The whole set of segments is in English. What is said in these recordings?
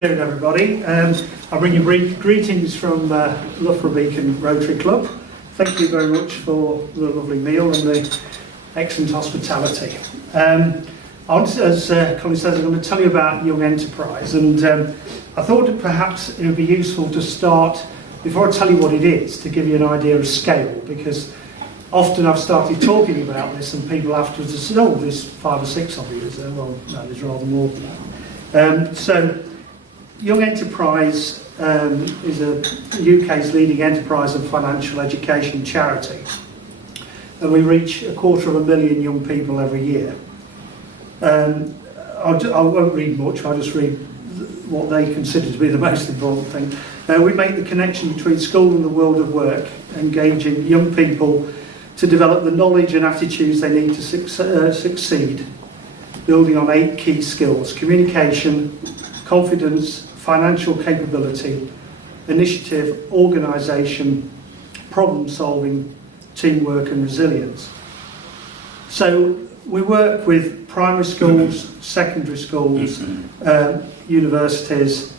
Good afternoon, everybody. I bring you greetings from Loughborough Rotary Club. Thank you very much for the lovely meal and the excellent hospitality. As Colin says, I'm going to tell you about Young Enterprise, and I thought that perhaps it would be useful to start, before I tell you what it is, to give you an idea of scale, because often I've started talking about this and people afterwards have said, oh, there's 5 or 6 of you. Well, no, there's rather more than that. So Young Enterprise is the UK's leading enterprise and financial education charity, and we reach 250,000 young people every year. I won't read much, I'll just read what they consider to be the most important thing. We make the connection between school and the world of work, engaging young people to develop the knowledge and attitudes they need to succeed, building on 8 key skills: communication, confidence, financial capability, initiative, organisation, problem solving, teamwork and resilience. So we work with primary schools, secondary schools, universities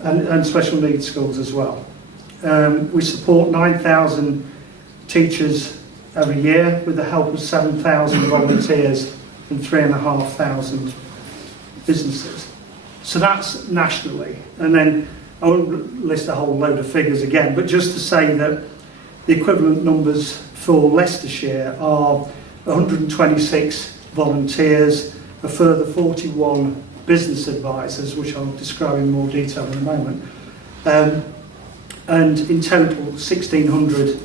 and special needs schools as well. We support 9,000 teachers every year with the help of 7,000 volunteers and 3,500 businesses. So that's nationally, and then I won't list a whole load of figures again, but just to say that the equivalent numbers for Leicestershire are 126 volunteers, a further 41 business advisors, which I'll describe in more detail in a moment, and in total 1,600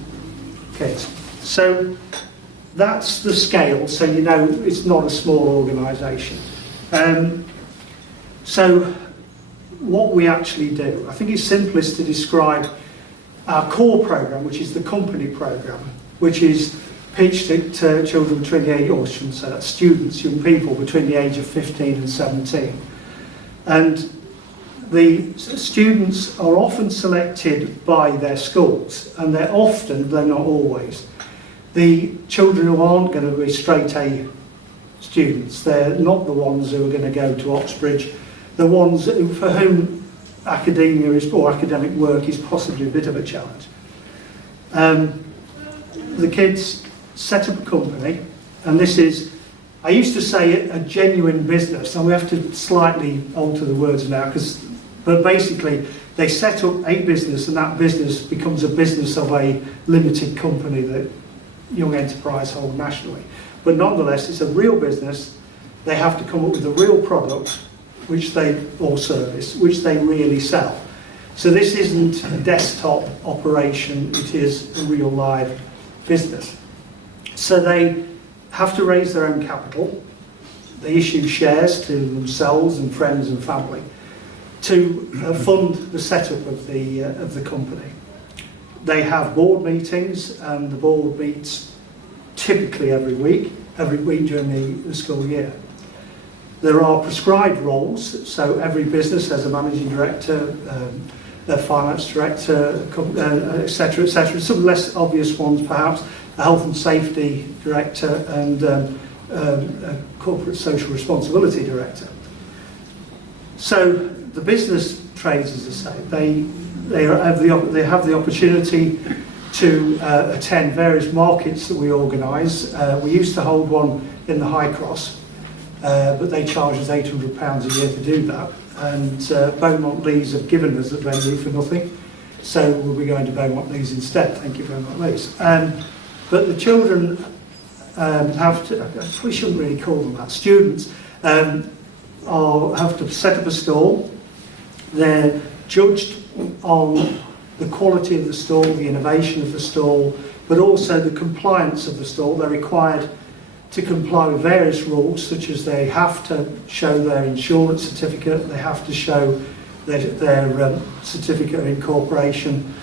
kids. So that's the scale, so you know it's not a small organisation. So what we actually do, I think it's simplest to describe our core programme, which is the company programme, which is pitched at children between the age, or I shouldn't say that, students, young people between the age of 15 and 17. And the students are often selected by their schools, and they're not always, the children who aren't going to be straight A students. They're not the ones who are going to go to Oxbridge, the ones for whom academia or academic work is possibly a bit of a challenge. The kids set up a company, and this is, I used to say a genuine business, and we have to slightly alter the words now, but basically they set up a business, and that business becomes a business of a limited company that Young Enterprise hold nationally. But nonetheless, it's a real business. They have to come up with a real product, or service, which they really sell. So this isn't a desktop operation, it is a real live business. So they have to raise their own capital. They issue shares to themselves and friends and family to fund the setup of the company. They have board meetings, and the board meets typically every week during the school year. There are prescribed roles, so every business has a managing director, a finance director, etc., etc. Some less obvious ones perhaps, a health and safety director and a corporate social responsibility director. So the business trades, as I say, they have the opportunity to attend various markets that we organise. We used to hold one in the High Cross, but they charge us £800 a year to do that, and Beaumont Leys have given us a venue for nothing, so we'll be going to Beaumont Leys instead. Thank you, Beaumont Leys. But the children have to, I probably shouldn't really call them that, students have to set up a stall. They're judged on the quality of the stall, the innovation of the stall, but also the compliance of the stall. They're required to comply with various rules, such as they have to show their insurance certificate, they have to show their certificate of incorporation,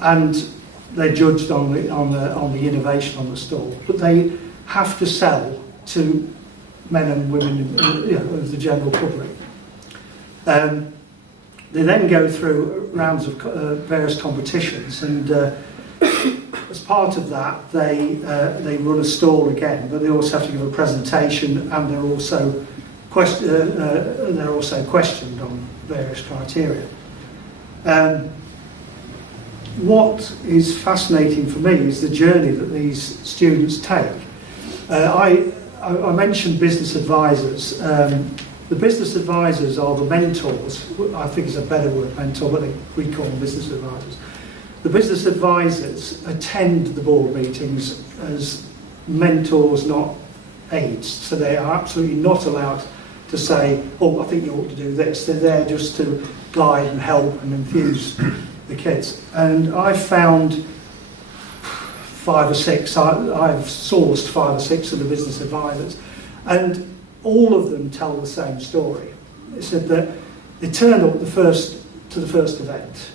and they're judged on the innovation on the stall. But they have to sell to men and women of the general public. They then go through rounds of various competitions, and as part of that, they run a stall again, but they also have to give a presentation, and they're also they're also questioned on various criteria. What is fascinating for me is the journey that these students take. I mentioned business advisors. The business advisors are the mentors. I think it's a better word, mentor, but we call them business advisors. The business advisors attend the board meetings as mentors, not aides. So they are absolutely not allowed to say, oh, I think you ought to do this. They're there just to guide and help and enthuse the kids. And I've found 5 or 6, I've sourced 5 or 6 of the business advisors, and all of them tell the same story. They said that they turn up to the first event,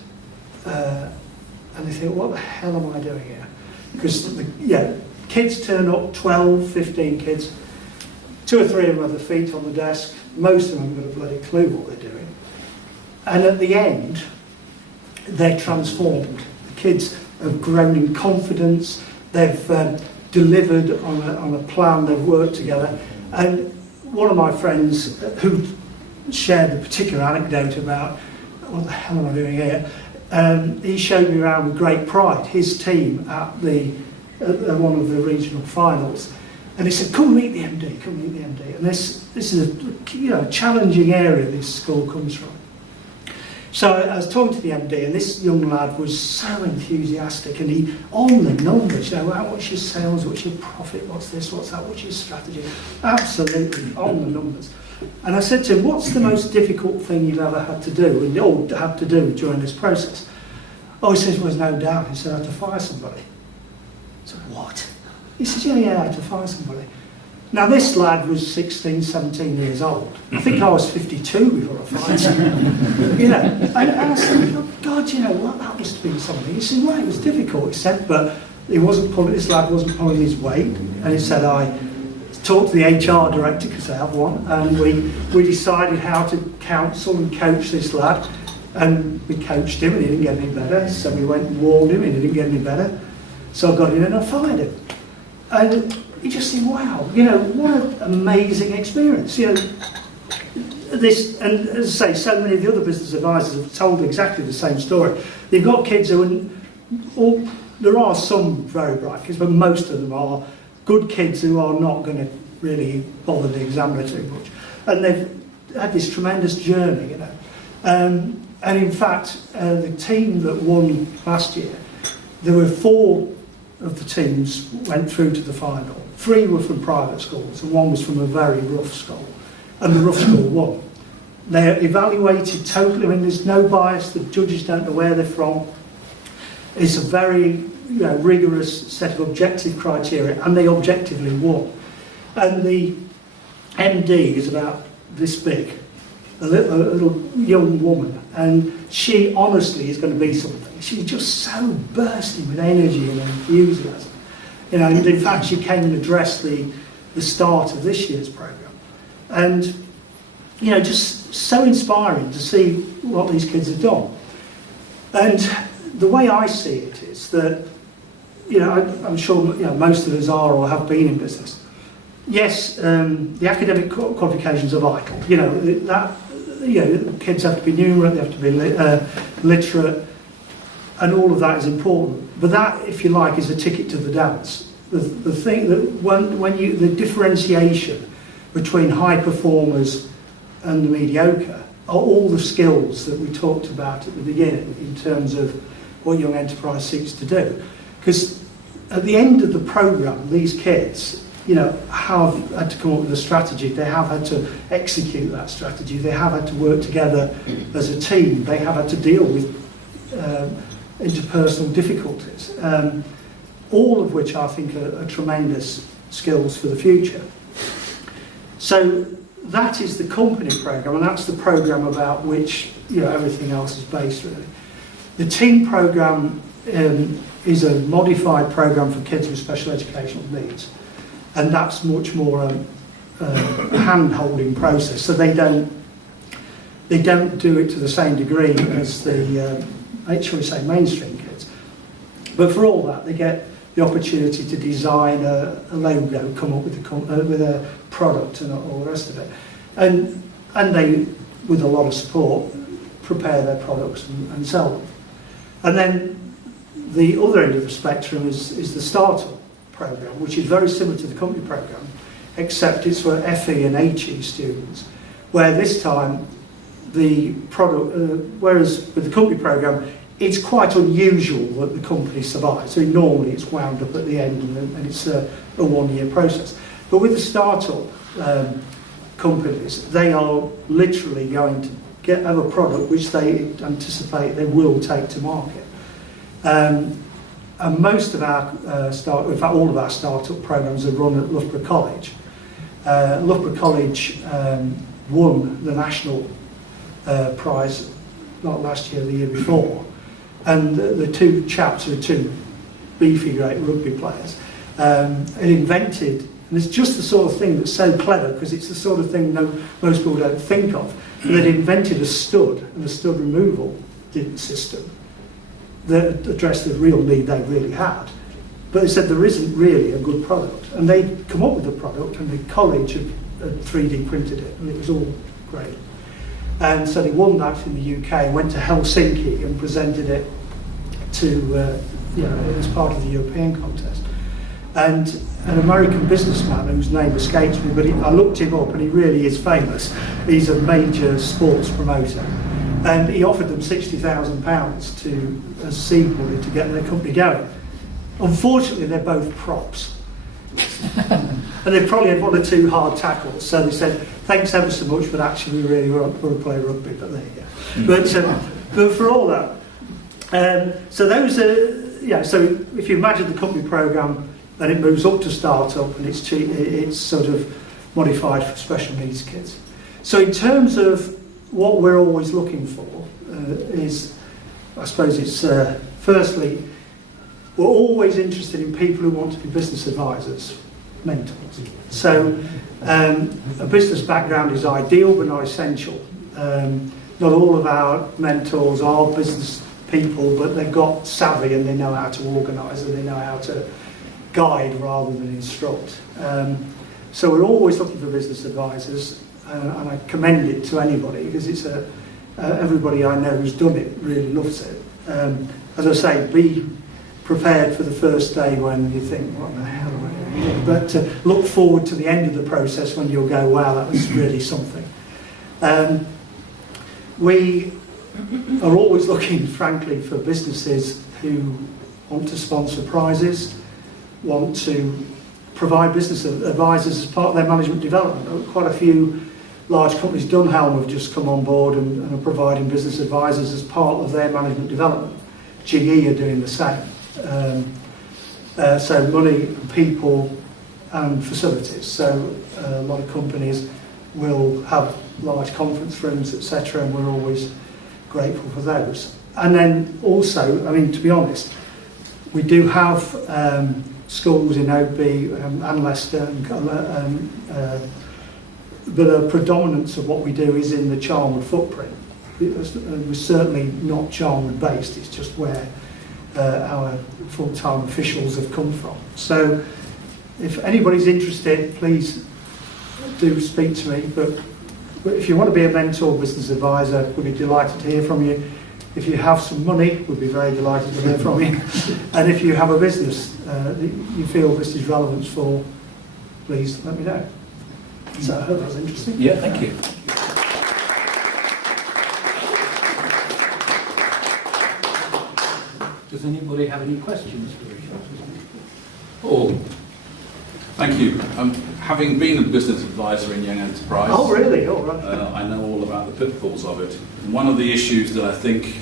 and they think, what the hell am I doing here? Because kids turn up, 12, 15 kids, 2 or 3 of them have their feet on the desk, most of them haven't got a bloody clue what they're doing. And at the end, they're transformed. The kids have grown in confidence, they've delivered on a plan, they've worked together. And one of my friends who shared a particular anecdote about what the hell am I doing here, he showed me around with great pride his team at one of the regional finals, and he said, come meet the MD, come meet the MD. And this is a challenging area this school comes from. So I was talking to the MD, and this young lad was so enthusiastic, and he, on the numbers, what's your sales, what's your profit, what's this, what's that, what's your strategy? Absolutely, on the numbers. And I said to him, what's the most difficult thing you've ever had to do, or have to do during this process? Oh, he says, well, there's no doubt. He said, I had to fire somebody. I said, what? He said, yeah, I had to fire somebody. Now, this lad was 16, 17 years old. I think I was 52 before I fired him. And I said, oh, God, what, that must have been something. He said, well, it was difficult, he said, but this lad wasn't pulling his weight. And he said, I talked to the HR director, because I have one, and we decided how to counsel and coach this lad. And we coached him, and he didn't get any better. So we went and warned him, and he didn't get any better. So I got in and I fired him. And you just think, wow, what an amazing experience. This, and as I say, so many of the other business advisors have told exactly the same story. They've got kids there are some very bright kids, but most of them are good kids who are not going to really bother the examiner too much. And they've had this tremendous journey, And in fact, the team that won last year, there were 4 of the teams went through to the final. 3 were from private schools, and 1 was from a very rough school. And the rough school won. They're evaluated totally. There's no bias. The judges don't know where they're from. It's a very rigorous set of objective criteria, and they objectively won. And the MD is about this big, a little young woman, and she honestly is going to be something. She's just so bursting with energy and enthusiasm. And in fact, she came and addressed the start of this year's programme. And, just so inspiring to see what these kids have done. And the way I see it is that, I'm sure most of us are or have been in business. Yes, the academic qualifications are vital. Kids have to be numerate, they have to be literate, and all of that is important. But that, if you like, is a ticket to the dance. The thing that the differentiation between high performers and the mediocre are all the skills that we talked about at the beginning in terms of what Young Enterprise seeks to do. Because at the end of the programme, these kids, have had to come up with a strategy. They have had to execute that strategy. They have had to work together as a team. They have had to deal with interpersonal difficulties, all of which I think are tremendous skills for the future. So that is the company programme, and that's the programme about which everything else is based, really. The team programme is a modified programme for kids with special educational needs, and that's much more a hand-holding process. So they don't do it to the same degree as the shall we say mainstream kids, but for all that they get the opportunity to design a logo, come up with a product and all the rest of it. and they, with a lot of support, prepare their products and sell them. And then the other end of the spectrum is the startup program, which is very similar to the company program, except it's for FE and HE students, where this time the product, whereas with the company program, it's quite unusual that the company survives. So normally it's wound up at the end and it's a 1-year process. But with the startup companies, they are literally going to have a product which they anticipate they will take to market. And most of our in fact all of our startup programs are run at Loughborough College. Loughborough College won the national prize, not last year, the year before. And the two chaps were two beefy great rugby players, and invented, and it's just the sort of thing that's so clever, because it's the sort of thing most people don't think of. And they'd invented a stud and a stud removal system that addressed the real need they really had. But they said there isn't really a good product. And they'd come up with a product, and the college had 3D printed it, and it was all great. And so they won that in the UK, went to Helsinki and presented it to, as part of the European contest. And an American businessman whose name escapes me, but I looked him up and he really is famous. He's a major sports promoter. And he offered them £60,000 as seed money to get their company going. Unfortunately, they're both props. And they probably had 1 or 2 hard tackles, so they said, thanks ever so much, but actually we really want to play rugby, but there you go. But for all that, so those are, so if you imagine the company programme, then it moves up to start-up, and it's sort of modified for special needs kids. So in terms of what we're always looking for is, I suppose it's, firstly, we're always interested in people who want to be business advisors, mentors. So a business background is ideal but not essential. Not all of our mentors are business people, but they've got savvy and they know how to organise and they know how to guide rather than instruct. So we're always looking for business advisors, and I commend it to anybody, because it's everybody I know who's done it really loves it. As I say, be prepared for the first day when you think, what the hell am I doing here? But look forward to the end of the process when you'll go, wow, that was really something. We are always looking, frankly, for businesses who want to sponsor prizes, want to provide business advisors as part of their management development. Quite a few large companies, Dunhelm, have just come on board and are providing business advisors as part of their management development. GE are doing the same. So money, people and facilities. So a lot of companies will have large conference rooms, etc., and we're always grateful for those. And then also, I mean, to be honest, we do have schools in OB and Leicester, but a predominance of what we do is in the Charnwood footprint. We're certainly not Charnwood based, it's just where our full-time officials have come from. So if anybody's interested, please do speak to me. But if you want to be a mentor business advisor, we'd be delighted to hear from you. If you have some money, we'd be very delighted to hear from you. And if you have a business that you feel this is relevant for, please let me know. So I hope that was interesting. Yeah, thank you. Does anybody have any questions for Richard? Oh, thank you. Having been a business advisor in Young Enterprise, oh really? Oh, right. I know all about the pitfalls of it. And one of the issues that I think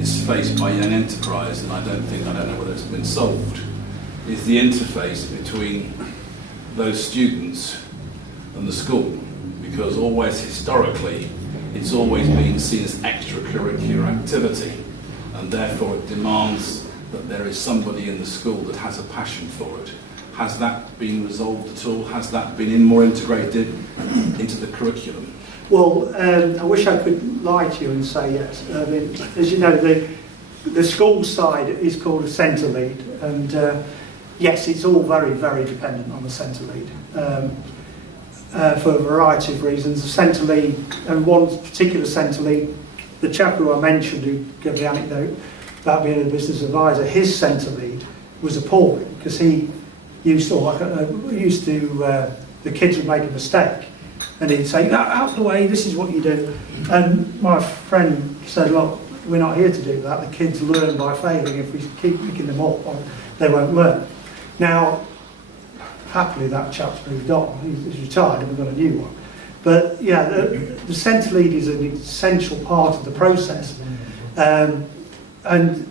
is faced by Young Enterprise, and I don't know whether it's been solved, is the interface between those students and the school, because always historically it's always been seen as extracurricular activity, and therefore it demands that there is somebody in the school that has a passion for it. Has that been resolved at all? Has that been more integrated into the curriculum? Well, I wish I could lie to you and say yes. I mean, as you know, the school side is called a centre lead, and yes, it's all very, very dependent on the centre lead. for a variety of reasons. The centre lead, and one particular centre lead, the chap who I mentioned who gave the anecdote about being a business advisor, his centre lead was appalling because he used to, the kids would make a mistake and he'd say, "No, out of the way, this is what you do." And my friend said, "Look, we're not here to do that. The kids learn by failing. If we keep picking them up, they won't learn." Now, happily that chap's moved on. He's retired and we've got a new one. But yeah, the centre lead is an essential part of the process. And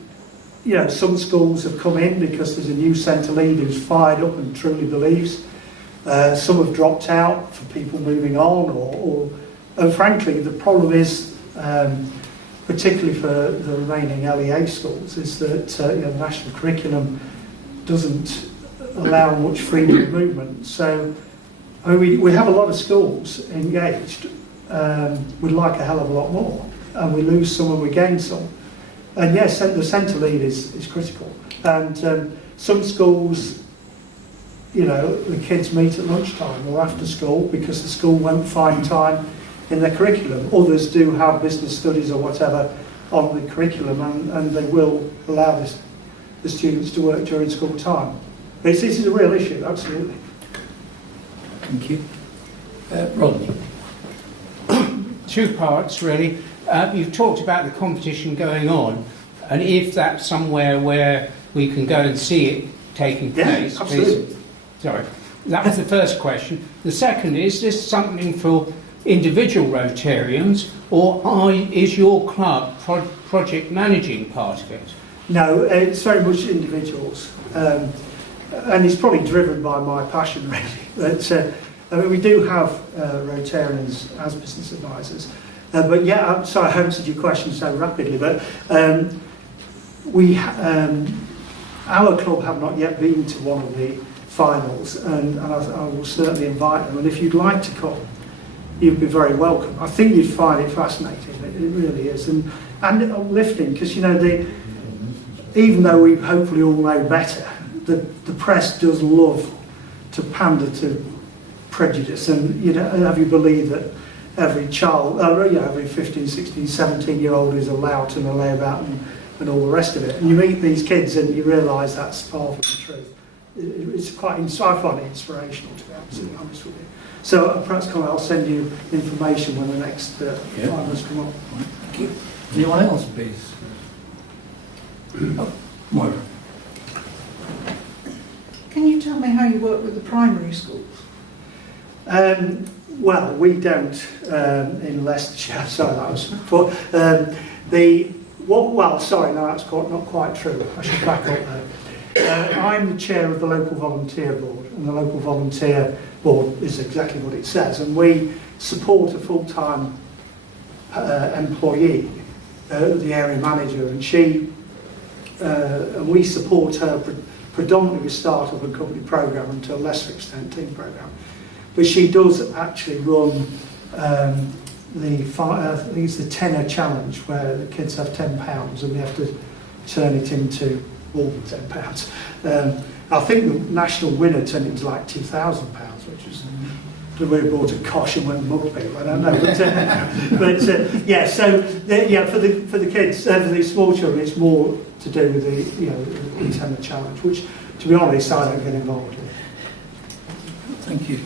you know, some schools have come in because there's a new centre lead who's fired up and truly believes. Some have dropped out for people moving on, and frankly, the problem is, particularly for the remaining LEA schools, is that the national curriculum doesn't allow much freedom of movement. So, I mean, we have a lot of schools engaged. We'd like a hell of a lot more, and we lose some and we gain some. And yes, the centre lead is critical. And some schools, you know, the kids meet at lunchtime or after school because the school won't find time in their curriculum. Others do have business studies or whatever on the curriculum, and they will allow the students to work during school time. This is a real issue, absolutely. Thank you. Rodney. Two parts, really. You've talked about the competition going on, and if that's somewhere where we can go and see it taking place. Yeah, absolutely. Please. Sorry. That was the first question. The second, is this something for individual Rotarians, or is your club project managing part of it? No, it's very much individuals. And it's probably driven by my passion, really. But, I mean, we do have Rotarians as business advisors. But yeah, I'm sorry, I answered your question so rapidly, but our club have not yet been to one of the finals, and I will certainly invite them. And if you'd like to come, you'd be very welcome. I think you'd find it fascinating. It really is, and uplifting, because you know, even though we hopefully all know better, the press does love to pander to prejudice, and you know, have you believe that every child, every 15, 16, 17-year-old is allowed to lay about and all the rest of it. And you meet these kids and you realise that's far from the truth. It's quite, I find it inspirational, to be absolutely honest with you. So perhaps I'll send you information when the next finals come up. Thank you. Anyone else, please? Oh, Moira. Can you tell me how you work with the primary schools? Well, we don't in Leicestershire. Sorry, that was. But sorry, no, that's not quite true. I should back up there. I'm the chair of the local volunteer board, and the local volunteer board is exactly what it says, and we support a full-time employee, the area manager, and we support her predominantly with start-up and company programme, and to a lesser extent team programme. But she does actually run I think it's the tenner challenge, where the kids have £10 and we have to turn it into more than £10. I think the national winner turned into like £2,000, which was we bought a cosh and went and mugged people. I don't know, but yeah. So for the kids, for the small children, it's more to do with the tenner challenge, which, to be honest, I don't get involved in. Thank you.